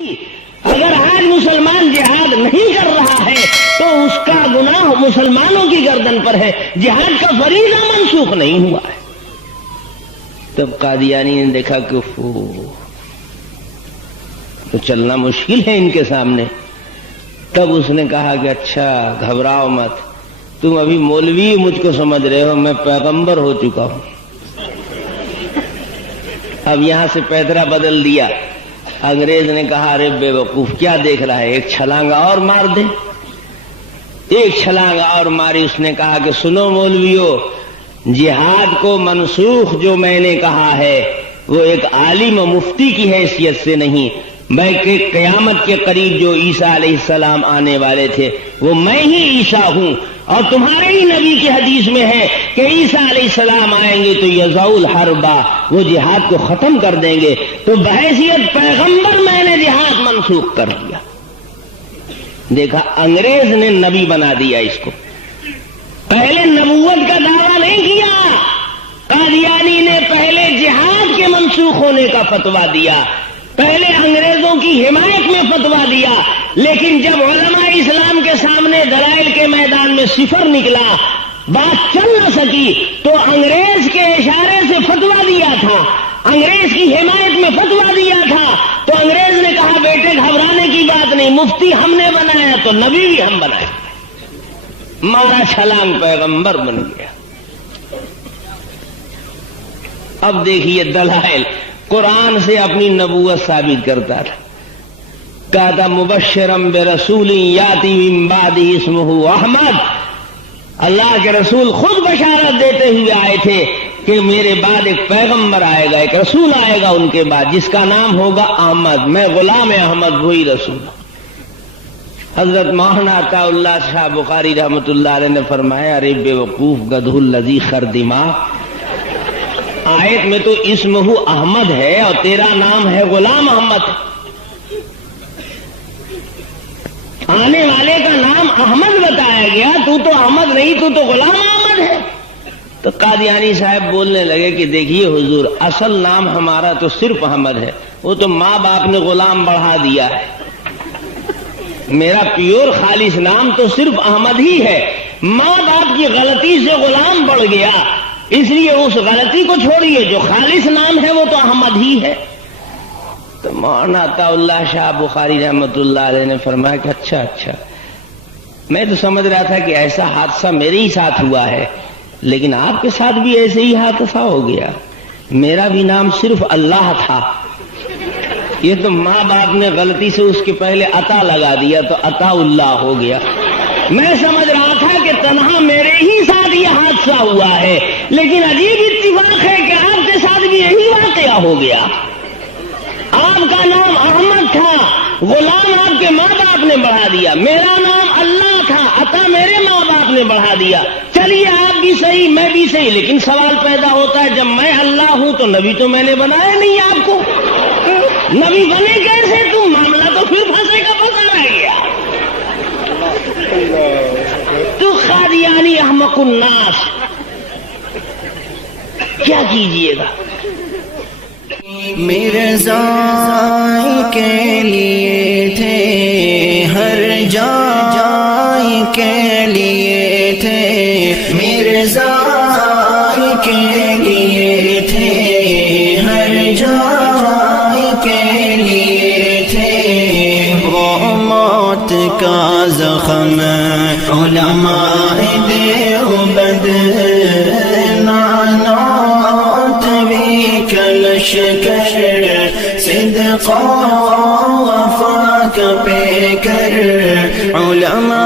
اگر آج مسلمان جہاد نہیں کر رہا ہے تو اس کا گناہ مسلمانوں کی گردن پر ہے، جہاد کا فریضہ منسوخ نہیں ہوا ہے۔ تب قادیانی نے دیکھا کہ تو چلنا مشکل ہے ان کے سامنے۔ تب اس نے کہا کہ اچھا گھبراؤ مت، تم ابھی مولوی مجھ کو سمجھ رہے ہو، میں پیغمبر ہو چکا ہوں۔ اب یہاں سے پیدرا بدل دیا۔ انگریز نے کہا ارے بے وقوف کیا دیکھ رہا ہے، ایک چھلانگ اور مار دے۔ ایک چھلانگ اور ماری۔ اس نے کہا کہ سنو مولویو، جہاد کو منسوخ جو میں نے کہا ہے وہ ایک عالم و مفتی کی حیثیت سے نہیں، بلکہ قیامت کے قریب جو عیسیٰ علیہ السلام آنے والے تھے وہ میں ہی عیسیٰ ہوں، اور تمہارے ہی نبی کی حدیث میں ہے کہ عیسیٰ علیہ السلام آئیں گے تو یضعوا الحربا، وہ جہاد کو ختم کر دیں گے، تو بحیثیت پیغمبر میں نے جہاد منسوخ کر دیا۔ دیکھا انگریز نے نبی بنا دیا اس کو، پہلے نبوت کا دعویٰ نہیں کیا، قادیانی نے پہلے جہاد کے منسوخ ہونے کا فتویٰ دیا، پہلے انگریزوں کی حمایت میں فتویٰ دیا، لیکن جب علماء اسلام کے سامنے دلائل کے میدان میں صفر نکلا، بات چل نہ سکی، تو انگریز کے اشارے سے فتویٰ دیا تھا، انگریز کی حمایت میں فتویٰ دیا تھا، تو انگریز نے کہا بیٹے گھبرانے کی بات نہیں، مفتی ہم نے بنایا تو نبی بھی ہم بنائے، مارا چھلانگ پیغمبر بن گیا۔ اب دیکھیے دلائل، قرآن سے اپنی نبوت ثابت کرتا تھا، کہا تھا مبشرم برسول یاتی من بعدہ اسمہ احمد، اللہ کے رسول خود بشارت دیتے ہوئے آئے تھے کہ میرے بعد ایک پیغمبر آئے گا، ایک رسول آئے گا ان کے بعد جس کا نام ہوگا احمد، میں غلام احمد وہی رسول ہوں۔ حضرت مولانا عطا اللہ شاہ بخاری رحمۃ اللہ علیہ نے فرمایا ارے بے وقوف گدھو الذی خردما، آیت میں تو اسمہ احمد ہے اور تیرا نام ہے غلام احمد، آنے والے کا نام احمد بتایا گیا، تو احمد نہیں، تو غلام احمد ہے۔ تو قادیانی صاحب بولنے لگے کہ دیکھیے حضور، اصل نام ہمارا تو صرف احمد ہے، وہ تو ماں باپ نے غلام بڑھا دیا ہے، میرا پیور خالص نام تو صرف احمد ہی ہے، ماں باپ کی غلطی سے غلام بڑھ گیا، اس لیے اس غلطی کو چھوڑیے، جو خالص نام ہے وہ تو احمد ہی ہے۔ تو مولانا عطا اللہ شاہ بخاری رحمۃ اللہ علیہ نے فرمایا کہ اچھا میں تو سمجھ رہا تھا کہ ایسا حادثہ میرے ہی ساتھ ہوا ہے، لیکن آپ کے ساتھ بھی ایسے ہی حادثہ ہو گیا، میرا بھی نام صرف اللہ تھا، یہ تو ماں باپ نے غلطی سے اس کے پہلے عطا لگا دیا تو عطا اللہ ہو گیا۔ میں سمجھ رہا تھا کہ تنہا میرے ہی ساتھ یہ حادثہ ہوا ہے، لیکن عجیب اتفاق ہے کہ آپ کے ساتھ بھی یہی واقعہ ہو گیا، آپ کا نام احمد تھا، غلام آپ کے ماں باپ نے بڑھا دیا، میرا نام اللہ تھا، عطا میرے ماں باپ نے بڑھا دیا، چلیے آپ بھی صحیح میں بھی صحیح، لیکن سوال پیدا ہوتا ہے جب میں اللہ ہوں تو نبی تو میں نے بنایا نہیں آپ کو، نبی بنے کیسے تم؟ معاملہ تو پھر پھنسے کا پھنسا رہ گیا۔ تو قادیانی احمق الناس، کیا کیجئے گا؟ مرزا کے لیے تھے، ہر جائے کے لیے تھے، مرزا کے لیے تھے، ہر جائے کے لیے تھے، وہ موت کا زخم علماء دیوبند نانوت بھی کلش کر صدق وفا کا پے کر علماء